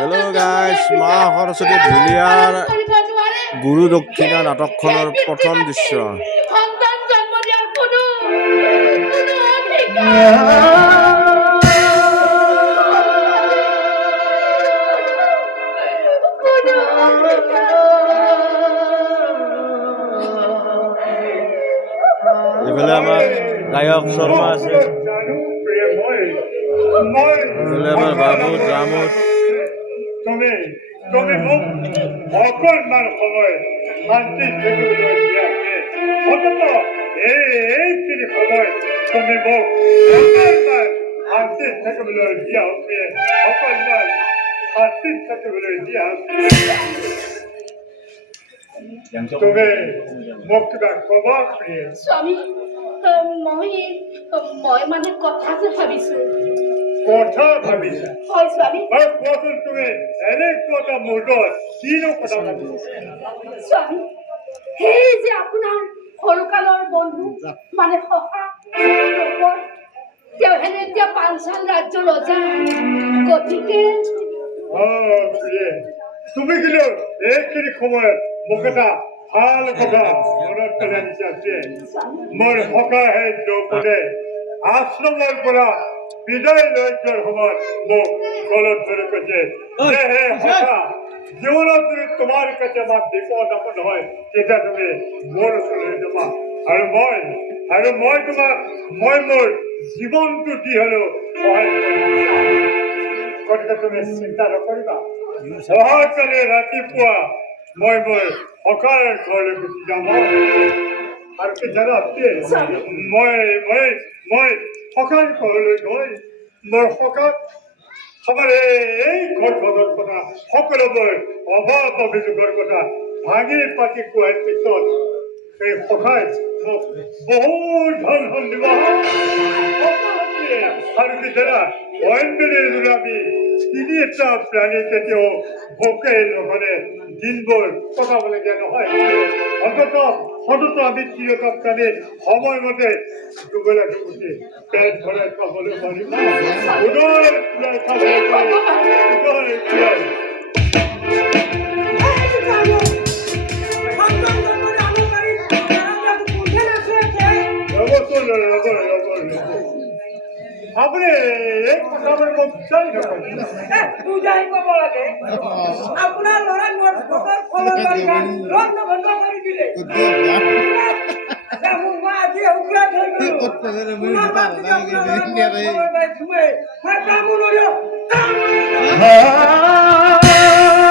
Hello' guys, মা সৰস্বতী ঢুলীয়াৰ গুৰু দক্ষিণা নাটকখনৰ প্ৰথম দৃশ্য। এইফালে আমাৰ গায়ক শৰ্মা আছে, এইফালে আমাৰ বাবু জামুত। তুমি মোক অকণমান সময় শান্তি থাকিবলৈ দিয়াকে অন্তত এইখিনি সময় তুমি মোক অকণমান শান্তি থাকিবলৈ দিয়াকে অকণমান শান্তি থাকিবলৈ দিয়াকে তুমি মোক কিবা ক'ব প্ৰিয় স্বামী মই মানে কথা যে ভাবিছো কথা ভাবিছা হয় স্বামী কোৱাচোন তুমি এনেকুৱা এটা মুহূৰ্তত কিনো কথা ভাবিছা স্বামী সেই যে আপোনাৰ সৰুকালৰ বন্ধু মানে সখা তেওঁ হেনে এতিয়া পাঞ্চাল ৰাজ্যৰ ৰজা গতিকে তুমি কিন্তু এইখিনি সময়ত মোক এটা ভাল কথা মনত পেলাই দিছে মোৰ সকাহে দ্ৰৌপদে আশ্ৰমৰ পৰা বিদায় লৈ যোৱাৰ সময়ত মোক গলত ধৰি কৈছে যে হে সখা জীৱনত যদি তোমাৰ কাছে আমাৰ বিপদ আপদ হয় তেতিয়া তুমি মোৰ ওচৰলৈ যাবা আৰু মই তোমাক মই মোৰ জীৱনটো দি হ'লেও সহায় কৰিম গতিকে তুমি চিন্তা নকৰিবা অহাকালি ৰাতিপুৱা মই মোৰ সকাৰ ঘৰলৈ গুচি যাম আৰু কি জানা মই সকাৰ ঘৰলৈ গৈ মোৰ সকাত আমাৰ এই ঘৰখনৰ কথা সকলোবোৰ অভাৱ অভিযোগৰ কথা ভাঙি পাতি কোৱাৰ পিছত সেই সখাই মোক বহুত ধন দিব আৰু কি জানা অইনপিনে আমি তিনিটা প্ৰাণী কেতিয়াও ভোকে নহ'লে দিনবোৰ কটাবলগীয়া নহয় অন্তত আমি তিনিটা প্ৰাণী সময়মতে দুবেলা দুমুঠি পেট ভৰাই খাবলৈ পাৰিম উদয় পুৰাই খাবলৈ পাৰিম উদয় পুৰাই আপুনি এই কথাবোৰ মোক বিচাৰি পূজাই ক'ব লাগে আপোনাৰ ল'ৰাই মোৰ ভোকৰ ফলৰ বাৰিষা লগ্ন ভংগ কৰি দিলে মোৰ মা আজি উগ্ৰাত হৈ গ'লো আপোনাৰ মাতৃ আপোনাৰ ল'ৰা মোৰ ফলৰ বাৰিত সোমাই মই কামো নৰিও